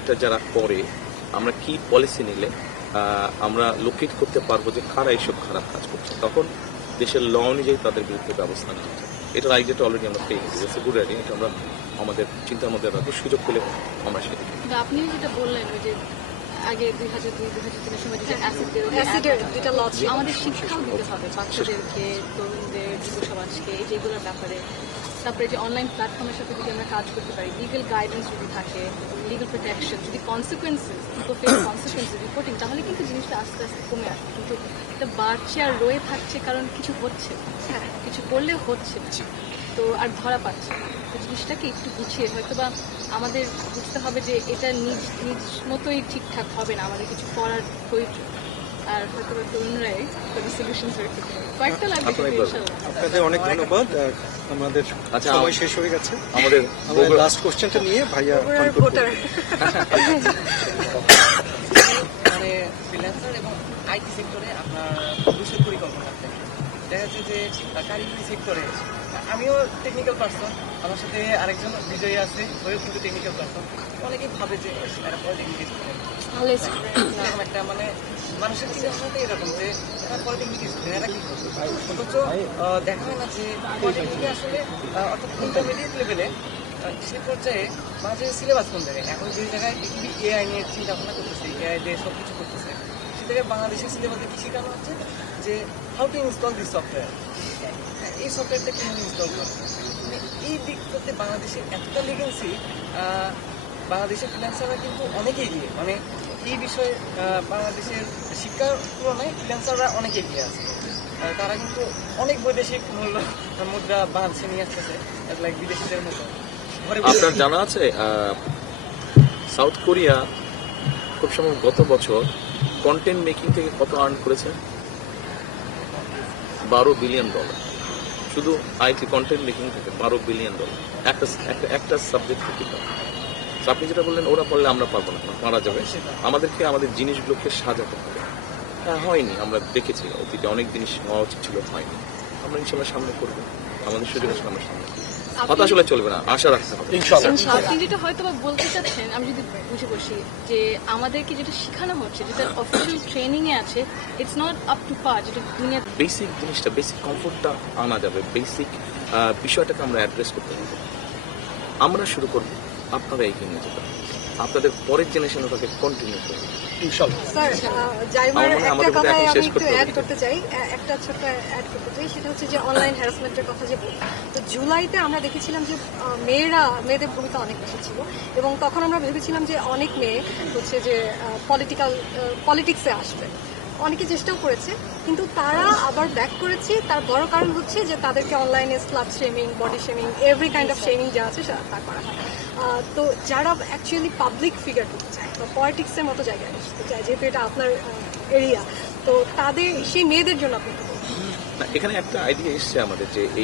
এটা যারা করে আমরা কি পলিসি নিলে আমরা লোকেট করতে পারব যে কারা এইসব খারাপ কাজ করছে? তখন দেশের ল অনুযায়ী তাদের বিরুদ্ধে ব্যবস্থা নেওয়া হবে এটার আইডিয়াটা অলরেডি আমরা পেয়ে গেছি। ইটস গুড আইডিয়া এটা আমরা আমাদের চিন্তার মধ্যে রাখব। সুযোগ পেলে আমরা সেটা আপনি যেটা বললেন যে আগে দুই হাজার দুই দুই হাজার তিনের সময় যে অ্যাসিডের অ্যাসিডের দুইটা আমাদের শিক্ষাও দিতে হবে বাচ্চাদেরকে তরুণদের যুব সমাজকে যেগুলোর ব্যাপারে। তারপরে যে অনলাইন প্ল্যাটফর্মের সাথে যদি আমরা কাজ করতে পারি লিগাল গাইডেন্স যদি থাকে লিগাল প্রোটেকশন যদি কনসিকুয়েন্সেস কনসিকুয়েন্সেস রিপোর্টিং তাহলে কিন্তু জিনিসটা আস্তে আস্তে কমে আসবে। কিন্তু এটা বাড়ছে আর রয়ে থাকছে কারণ কিছু হচ্ছে। হ্যাঁ। কিছু করলে হচ্ছে। না তো আর ধরা পাচ্ছে তো জিনিসটাকে একটু গুছিয়ে হয়তো বা আমাদের বুঝতে হবে যে এটা নিজ নিজ মতোই ঠিকঠাক হবে না। আমাদের কিছু করার প্রয়োজন। আর হয়তো বা তরুণরাই সলিউশন কয়েকটা লাগবে আপনারা কিন্তু একবার- আপনাদের অনেক ধন্যবাদ। আমাদের আচ্ছা, সময় শেষ হয়ে গেছে। আমাদের আমাদের লাস্ট কোশ্চেনটা নিয়ে ভাইয়া ওভার conclude ভোটার করবেন। মানে ফ্রিল্যান্সার এবং আইটি সেক্টরে আপনার ভবিষ্যৎ পরিকল্পনা দেখা যাচ্ছে যে কারিগরি সেক্টরে আমিও টেকনিক্যাল পার্সন আমার সাথে আরেকজন বিজয়ী আছে ওই কিন্তু টেকনিক্যাল পার্সন অনেকেই ভাবে যে পলিটেকনিক একটা মানে মানুষের চিন্তা ভাবনাটা এরকম যে এরা পলিটেকনিক স্টুডেন্ট এরা কি করবে অথচ দেখা হয় না যে পলিটেকনিকে আসলে অর্থাৎ ইন্টারমিডিয়েট লেভেলে সে পর্যায়ে মাঝে সিলেবাস কোন জায়গায়? এখন যে জায়গায় পৃথিবী এআই নিয়ে চিন্তা ভাবনা করতেছে এআই দিয়ে সব কিছু করতেছে, সে জায়গায় বাংলাদেশের সিলেবাসে কি শেখানো হচ্ছে? যে how to install this software এই সফটওয়্যারটা কীভাবে ইনস্টল মানে এই দিকটাতে বাংলাদেশের এতটা লিগেন্সি বাংলাদেশের ফ্রিল্যান্সাররা কিন্তু অনেক এগিয়ে মানে এই বিষয়ে বাংলাদেশের শিক্ষার তুলনায় ফ্রিল্যান্সাররা অনেক এগিয়ে আছে। তারা কিন্তু অনেক বৈদেশিক মূল্য, মুদ্রা বাংলাদেশে নিয়ে আসতেছে লাইক বিদেশিদের মতো। আপনার জানা আছে সাউথ কোরিয়া খুব সম্ভব গত বছর কন্টেন্ট মেকিং থেকে কত আর্ন করেছে? বারো বিলিয়ন ডলার শুধু আইটি কন্টেন্ট মেকিং থেকে বারো বিলিয়ন ডলার একটা একটা সাবজেক্ট থেকে আপনি যেটা বললেন ওরা পড়লে আমরা পারব না মারা যাবে। আমাদেরকে আমাদের জিনিসগুলোকে সাজাতে হবে। হ্যাঁ হয়নি আমরা দেখেছি অতীতে অনেক জিনিস হওয়া উচিত ছিল হয়নি। আমরা ইনশাল্লাহ সামনে করব। আমাদের সুযোগ আছে আমরা সামনে। হতাশ হলে চলবে না আশা রাখতে হবে। আপনি যেটা হয়তো বা বলতে চাচ্ছেন আমি যদি বুঝে বসি যে আমাদেরকে যেটা শেখানো হচ্ছে যেটা অফিসিয়াল ট্রেনিং এ আছে ইটস নট আপ টু পা যেটা দুনিয়া বেসিক জিনিসটা বেসিক কমফোর্টটা আনা যাবে। বেসিক বিষয়টাকে আমরা অ্যাড্রেস করতে হবে। আমরা শুরু করব। আপনারা এগিয়ে নিয়ে যেতে আপনাদের পরের জেনারেশন ওটাকে কন্টিনিউ করবে। স্যার জাইমার আমার একটা আমি অ্যাড করতে চাই। একটা ছোট্ট অ্যাড করতে চাই সেটা হচ্ছে যে অনলাইন হ্যারাসমেন্টের কথা যে তো জুলাইতে আমরা দেখেছিলাম যে মেয়েরা মেয়েদের ভূমিকা অনেক বেশি ছিল এবং তখন আমরা ভেবেছিলাম যে অনেক মেয়ে হচ্ছে যে পলিটিক্যাল পলিটিক্সে আসবে। অনেকে চেষ্টাও করেছে, কিন্তু তারা আবার ব্যাক করেছে। তার বড় কারণ হচ্ছে যে তাদেরকে অনলাইনে slut shaming body shaming every kind of shaming যা আছে তা করা হয়। তো যারা অ্যাকচুয়ালি পাবলিক ফিগার করতে চায়, বা পলিটিক্সের মতো জায়গায় আসতে চায়, যেহেতু এটা আপনার এরিয়া তো তাদের, সেই মেয়েদের জন্য আপনি এখানে একটা আইডিয়া এসছে আমাদের যে এই